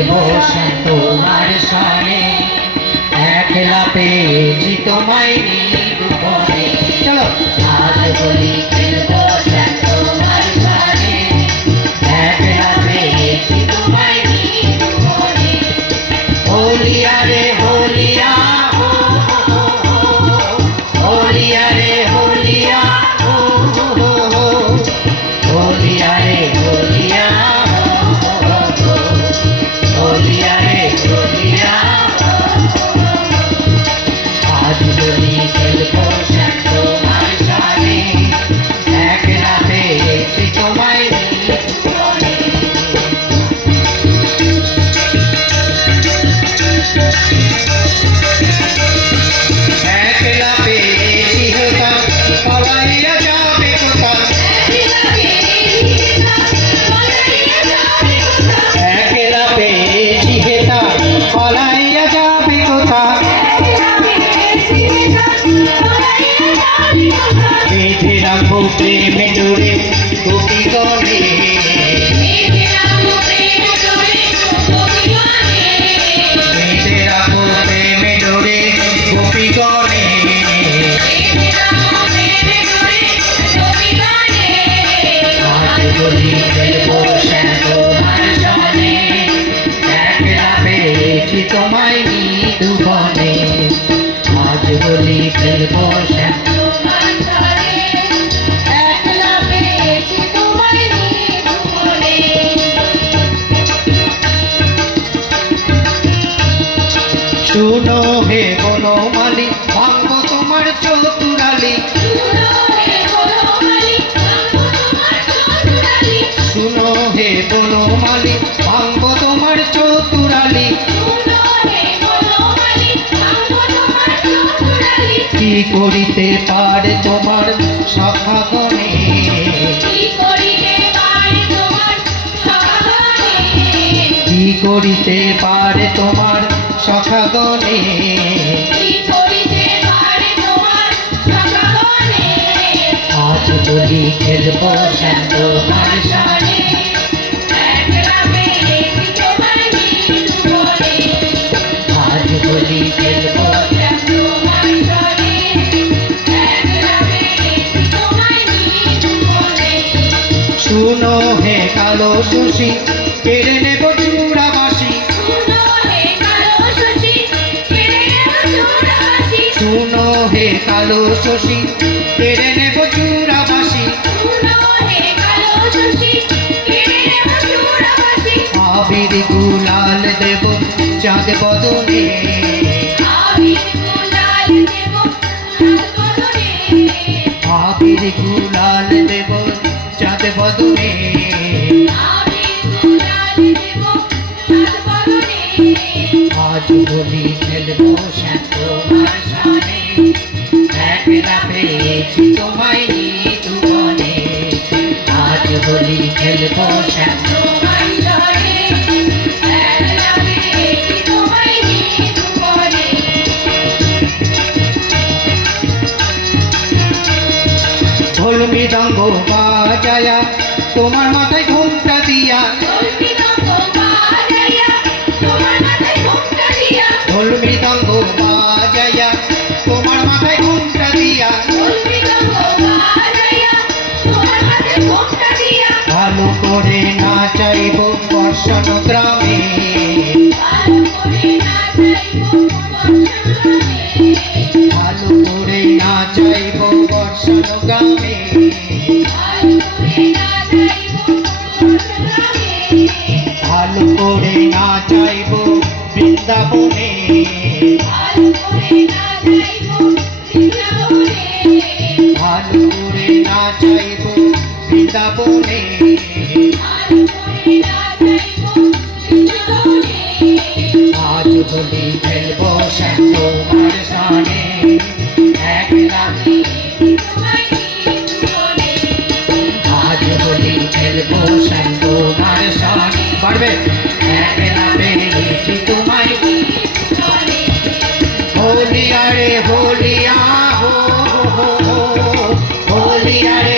খেলবো তোমার সনে, একলা পেয়েছি তোমায় নিরূপণে। চলো আজ হোলি খেলবো তোমার সনে, একলা পেয়েছি তোমায় নিরূপণে। হোলিয়া রে হোলিয়া, হোলিয়া রে হোলিয়া, হোলিয়া রে হোলিয়া, হোলিয়া রে হোলিয়া। আজ হোলি খেলবো তোমার সনে, একলা পেয়েছি তোমায় নিরূপণে। একলা পেয়েছি হোতা, পলাইয়া যাবে কোথা। একলা পেয়েছি হেতা, পলাইয়া যাবে কোথা। বেঁধে রাখো প্রেমে ডোরে গোপীগণে, বেঁধে রাখো প্রেমে ডোরে গোপীগণে। আজ হোলি খেলবো তোমার সনে, একলা পেয়েছি তোমায় নিরূপণে। আজ হোলি খেলবো তোমার সনে, একলা পেয়েছি তোমায় নিরূপণে। শুনো হে বনমালী, ভাঙবো তোমার চতুরালি। শুনো হে বনমালী, ভাঙবো তোমার চতুরালি। কি করিতে পারে তোমার সখাগণে, কি করিতে পারে তোমার সখাগণে। আজ হোলি খেলবো তোমার সনে, আজ হোলি খেলবো তোমার সনে, শুনো হে কালো শশী, কেড়ে নেব চূড়াবাসী। শুনো হে কালো শশী, কেড়ে নেব চূড়াবাসী। আবির গুলাল দেব চাঁদ বদনে, আবির গুলাল দেব চাঁদ বদনে। আজ হোলি খেলবো তোমার সনে, একলা পেয়েছি তোমায় নিরূপণে। আজ হোলি খেলবো তোমার সনে, একলা পেয়েছি তোমায় নিরূপণে। ঢোল মৃদঙ্গ বাজায়া তোমার মাথায় ঘোমটা দিয়া, ঢোল মৃদঙ্গ বাজায়া তোমার মাথায় ঘোমটা দিয়া। ভালো করে নাচাইব বর্ষণ গ্রামে, ভালো করে নাচাইব বর্ষণ গ্রামে। ভালো করে নাচাইব বৃন্দাবনে, ভালো করে নাচাইব বৃন্দাবনে। আজ হোলি খেলবো তোমার সনে, একলা। আজ হোলি খেলবো তোমার সনে, পারবে একলা পেয়েছি তোমায়। হোলিয়া রে হোলিয়া, হোলিয়া রে